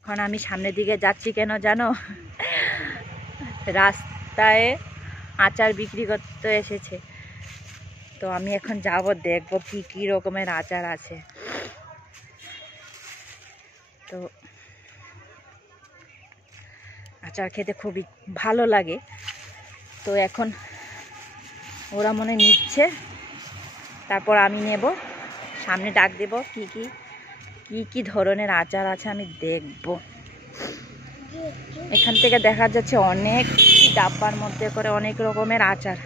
এখন আমি সামনের দিকে যাচ্ছি কেন জানো? রাস্তায় আচার বিক্রি করতে এসেছে, তো আমি এখন যাব, দেখবো কি কি রকমের আচার আছে। তো আচার খেতে খুবই ভালো লাগে। তো এখন ওরা মনে নিচ্ছে, তারপর আমি নেব, সামনে ডাক দেব কি কি কি কি ধরনের আচার আছে আমি দেখব। এখান থেকে দেখা যাচ্ছে অনেক ডাব্বার মধ্যে করে অনেক রকমের আচার।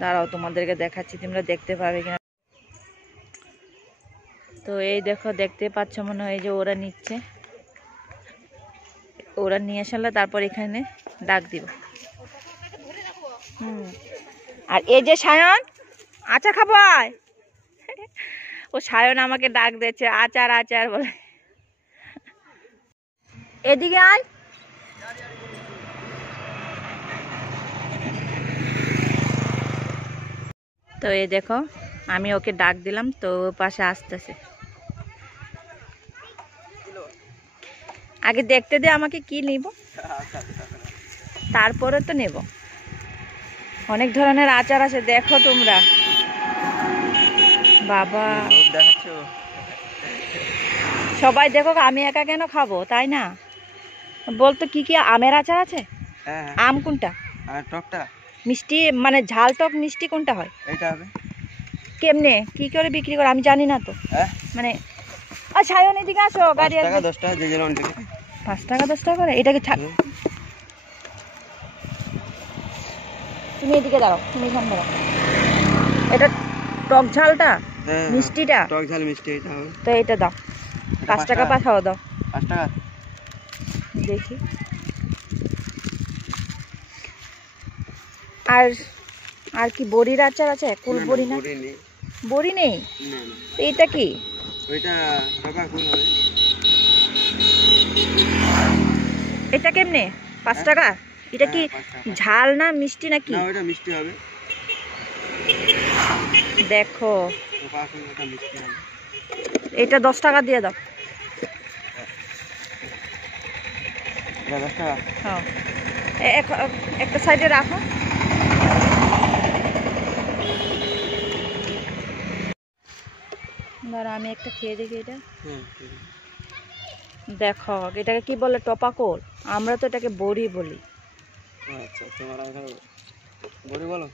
দাঁড়াও তোমাদেরকে দেখাচ্ছি, তোমরা দেখতে পাবে কিনা। তো এই দেখো, দেখতে পাচ্ছ মনে হয় যে ওরা নিচ্ছে, ওরা নিয়ে আসলে তারপর এখানে ডাক দিব। আর এই যে সায়ন আচার খাবো, ও সায়ন আমাকে ডাক দিচ্ছে আচার আচার বলে। এদিকে আয়। তো এই দেখো, আমি ওকে ডাক দিলাম, তো ও পাশে আসতেছে। আগে দেখতে দে আমাকে কি নিব, তারপরে তো নেব। অনেক ধরনের আচার আছে, দেখো তোমরা। বাবা, সবাই দেখো, আমি একা কেন খাবো, তাই না? বলতো কি কি আমের আচার আছে? আম কোনটা? টকটা মিষ্টি, মানে ঝাল টক মিষ্টি কোনটা হয়? এটা হবে। কেমনে কি করে বিক্রি করে আমি জানি না তো। মানে সায়ন এদিকে আসো, গাড়ি 5 টাকা 10 টাকা, যে যেমন থেকে 5 টাকা 10 টাকা করে। এটাকে তুমি এদিকে দাঁড়াও, তুমি সামনে দাঁড়াও। এটা টক ঝালটা, মিষ্টিটা? টক ঝাল মিষ্টি এটা হবে। তো এটা দাও, 5 টাকা পাঠাও, দাও 5 টাকা। দেখি। আর আর কি বড়ির আচার আছে? কুল বড়ি না? বড়ি নেই। এটা কি? ওইটা টাকা কুল হবে। এটা কেমনে? 5 টাকা। এটা কি ঝাল না মিষ্টি নাকি? না, ওটা মিষ্টি হবে। দেখো, এটা 10 টাকা দিয়ে দাও। হ্যাঁ, একটা সাইডে রাখো। দাঁড়া, আমি একটা খেয়ে দেখি এটা। দেখো, এটাকে কি বলে? টপাকল। আমরা তো এটাকে বড়ি বলি। আচ্ছা, তোমরা বড়ি বলো?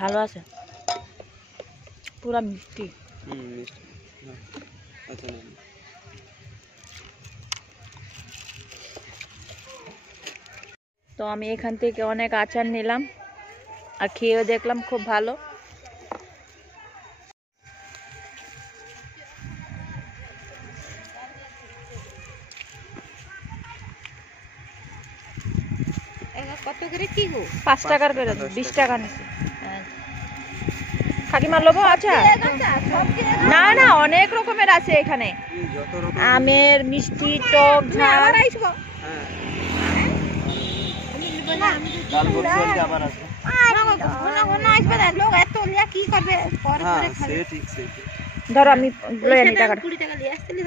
ভালো আছে, পুরা মিষ্টি। আচ্ছা, তো আমি এখান থেকে অনেক আচার নিলাম আর খেয়ে দেখলাম খুব ভালো। কত করে কি গো? 5 টাকার করে, 20 টাকা নিচ্ছে কাকিমা। লোবো? আচ্ছা, না না, অনেক রকমের আছে এখানে, আমের, মিষ্টি, টক, ঝাল। ধরো আমি লয়ে নি টাকাটা। 20 টাকা লিয়ে আসছিলি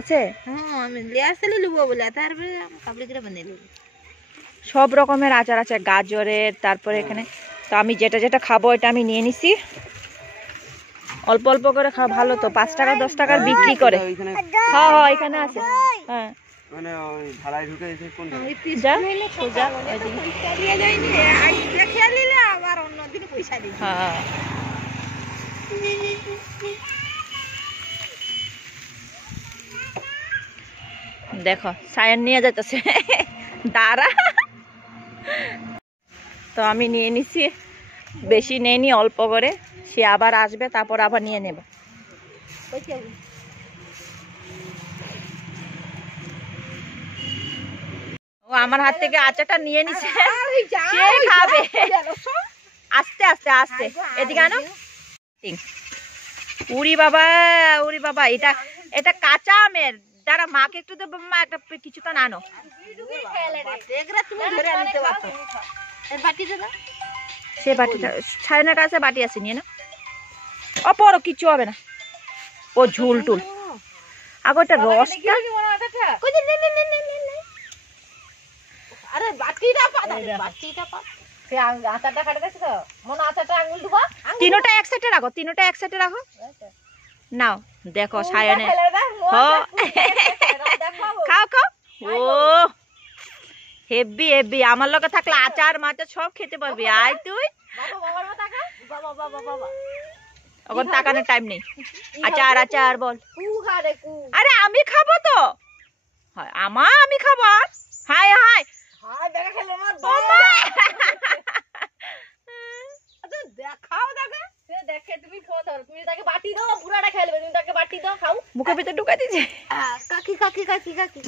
আছে? হ্যাঁ, আমি লিয়ে আসছিলি লুবো বলে, তারপরে কাবলি করে বানিয়ে লুবো। সব রকমের আচার আছে, গাজরের, তারপরে এখানে। তো আমি যেটা যেটা খাবো এটা আমি নিয়ে নিছি। অল্প অল্প করে খাওয়া ভালো তো, 5 টাকা 10 টাকার বিক্রি করে। হ্যাঁ হ্যাঁ, এখানে আছে। হ্যাঁ, মানে ওই ভাড়ায় ঢুকে এসে কোন যা সোজা ওইদিকে পয়সা দিয়ে যাইনি, আজ দেখে নিলে আবার অন্য দিন পয়সা দিই। হ্যাঁ, দেখো সায়ন নিয়ে যাইতেছে, দাঁড়া। তো আমি নিয়ে নিছি, বেশি নেইনি, অল্প করে। সে আবার আসবে, তারপর আবার নিয়ে নেব। ও আমার হাত থেকে আচারটা নিয়ে নিছে, সে খাবে। আস্তে আস্তে আস্তে, এদিকে আনো। উড়ি বাবা, উড়ি বাবা, এটা এটা কাঁচা আমের। দাঁড়া, মাকে একটু দেবো, মা একটা কিছু তো আনো। সে বাটিটা ছায়নাটা আছে, বাটি আছে, নিয়ে না। অপর কিছু হবে না। ও ঝুল টুল আগো এটা রসটা আরে বাটিটা পা বাটিটা পা আচারটা কাটে গেছে তো মনে আচারটা আঙুল দিবা তিনোটা এক সাইডে রাখো তিনোটা এক সাইডে রাখো নাও দেখো সায়নে খাও খাও ও হেভি হেভি আমার লগে থাকলে আচার মাচার সব খেতে পারবি আয় তুই এখন তাকানোর টাইম নেই আচার আচার বল আরে আমি খাবো তো আমি খাবো আর হাই হাই মুখের ভিতরে ঢুকাই দিয়েছে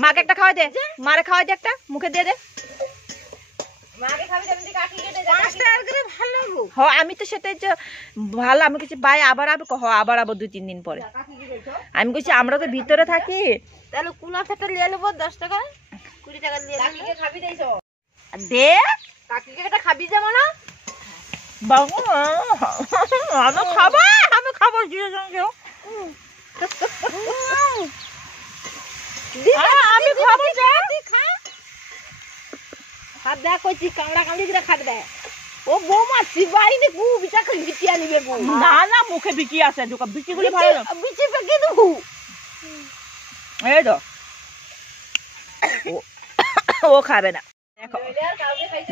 মাকে একটা খাওয়া দে মারে খাওয়া দে একটা মুখে দিয়ে দে আমি তো সেটাই ভালো আমি কিছু ভাই আবার আবার 2-3 দিন পরে আমি কইছি আমরা তো ভিতরে থাকি তাহলে কুলা ফেটা নিয়ে নেবো 10 টাকা 20 টাকা নিয়ে কাকিকে খাবি দেইছো দে কাকিকে এটা খাবি যাবো না বাবু আমি খাবো আমি খাবো খাদ দেখ কইছি কামড়া কামড়ি করে খাদ দে ও বৌমা সিবাই নে কু বিটা করে বিটিয়া নিবে বউ না না মুখে বিচি আছে দুকা বিচি গুলি ভালো না বিচি পেকে দেবো এই তো ও খাবে না দেখো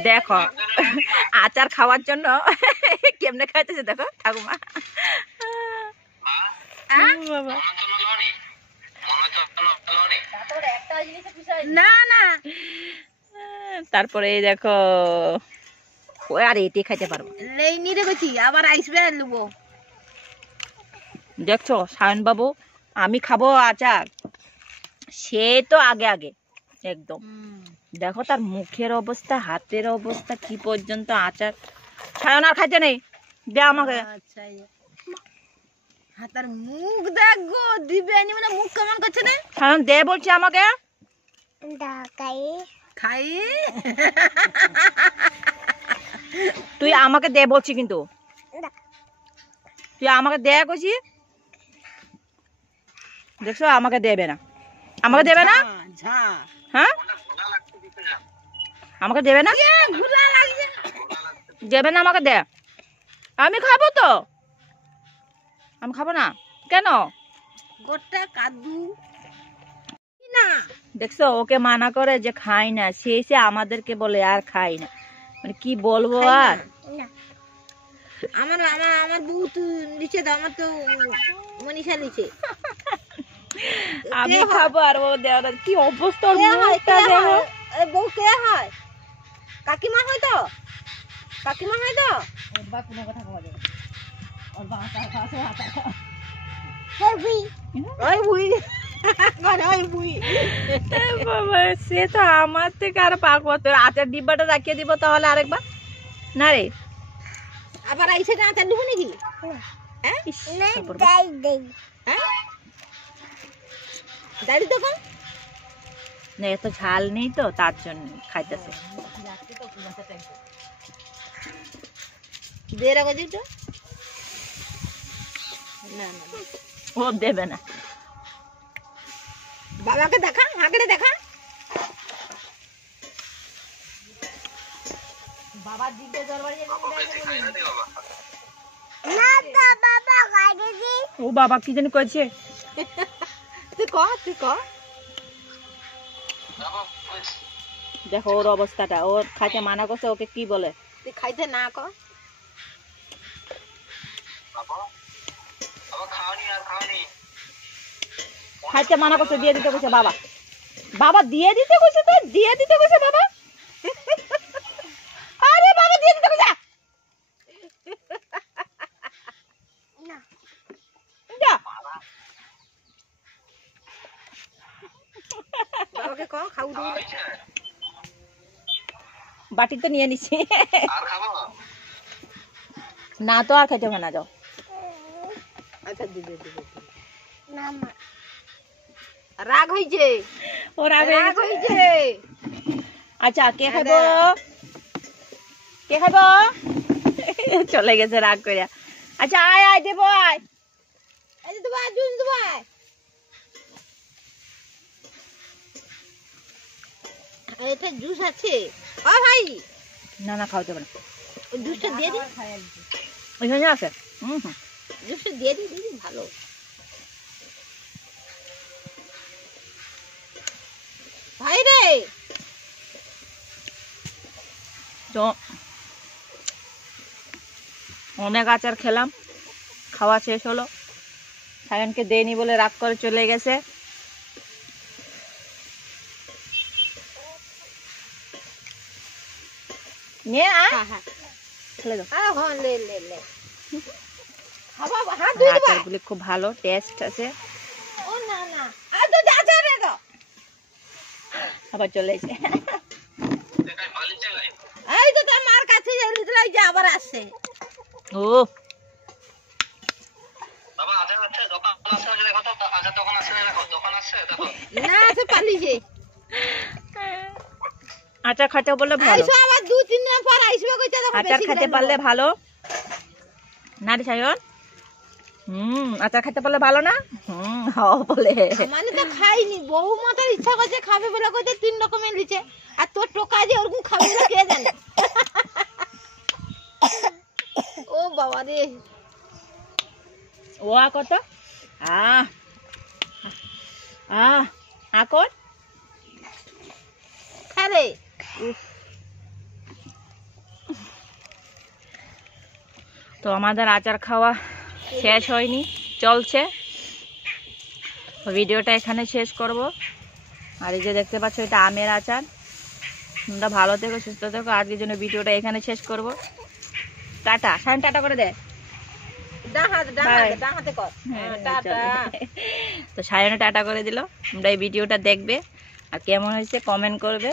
দেখো আচার খাওয়ার জন্য কেমনে খাইতেছে দেখো ঠাকুমা না না তারপরে দেখো আর এটি খাইতে পারবো লেইনি রে কইছি আবার আইসবে লুবো দেখছো সায়ন বাবু আমি খাবো আচার সে তো আগে আগে একদম দেখো তার মুখের অবস্থা হাতের অবস্থা কি পর্যন্ত আচার সায়ন আর খাইতে নেই দে আমাকে আচ্ছা হাতার মুখ দেখো দিবে নি মানে মুখ কেমন করছে না সায়ন দে বলছি আমাকে খাই তুই আমাকে দে বলছি কিন্তু তুই আমাকে দে কইছি দেখছো আমাকে দেবে না আমাকে দেবে না হ্যাঁ আমাকে দেবে না দেবে না আমাকে দে আমি খাবো তো আমি খাবো না কেন গোটা কাদু না দেখছো ওকে মানা করে যে খাই না সে আমাদেরকে বলে আর খাই না মানে কি বলবো আর আমার আমার আমার বউ তো নিচে দাও আমার তো মনীষা নিচে আমি খাবো আর ও দেওয়ার কি অবস্থা ওর মুখটা দেখো বউ কে হয় কাকিমা হয় তো কাকিমা হয় তো ওর বা কোনো কথা কওয়া যাবে ওর বা আটা খাওয়া আটা খাওয়া ওই বুই ওই বুই বাবা সে তো আমার থেকে আর পাকবো তোর আচার ডিব্বাটা রাখিয়ে দিব তাহলে আরেকবার না রে আবার আইসে না আচার দিব নাকি হ্যাঁ দাঁড়ি তো কম না এত ঝাল নেই তো তার জন্য খাইতেছে দে রাখো দিটো না না ও দেবে না বাবাকে দেখা হাগড়ে দেখা বাবার দিকে দরবারে না তো বাবা গাড়ি দি ও বাবা কি জানি কইছে তুই ক দেখো ওর অবস্থাটা ওর খাইতে মানা করছে ওকে কি বলে তুই খাইতে না ক খাইতে মানা করছে দিয়ে দিতে কইছে বাবা বাবা দিয়ে দিতে কইছে তো দিয়ে দিতে কইছে বাবা আরে বাবা দিয়ে দিতে কইছে না যা বাবাকে ক খাও দি বাটি তো নিয়ে নিছি আর খাবো না তো আর খাইতে হবে না যাও আচ্ছা দিবে না মা রাগ হইছে ও রাগ হইছে আচ্ছা কে খাবো চলে গেছে রাগ কইরা আচ্ছা আয় আয় দেবো আয় পানি দেবা জুস দেবা এটা জুস আছে ও ভাই না না খাওয়াতে পারে ওই জুসটা দিয়ে দি ওইখানে আছে জুসটা দিয়ে দি দিদি ভালো ভাই রে তো অনেক আচার খেলাম, খাওয়া শেষ হলো। সায়নকে দেয়নি বলে রাগ করে চলে গেছে। নিয়ে খেলে দাও। হ্যাঁ লে লে লে হাওয়া হাত ধুই দেবা আচারগুলি খুব ভালো টেস্ট আছে। ও না না আর তো আচার রে দাও আবার চলে এসে এই তো তোমার কাছে যাইলি তো যে আবার আসছে ও বাবা আচার আছে দোকান আছে দেখো তো আচার দোকান আছে দেখো দোকান আছে দেখো না আছে পালিছে আচার খেতে বললে ভালো, আইসো আবার 2-3 দিন পর আইসবে কইতে দেখো আচার খেতে পারলে ভালো না রে সায়ন। আচার খেতে পারলে ভালো না। বলে মানে তো খাইনি বউ মাতার ইচ্ছা করছে খাবে বলে কইতে 3 রকমের লিচে আর তোর টোকা যে ওরকম খাবে না কে জানে ও বাবা রে ও কত আকর খারে তো আমাদের আচার খাওয়া শেষ হয়নি, চলছে। ভিডিওটা এখানে শেষ করব। আর এই যে দেখতে পাচ্ছ এটা আমের আচার। তোমরা ভালো থেকো, সুস্থ থেকো। আজকের জন্য ভিডিওটা এখানে শেষ করব। টাটা। সায়ন টাটা করে দে। ডাহাতে কর টাটা তো সায়নে টাটা করে দিল। তোমরা এই ভিডিওটা দেখবে আর কেমন হয়েছে কমেন্ট করবে।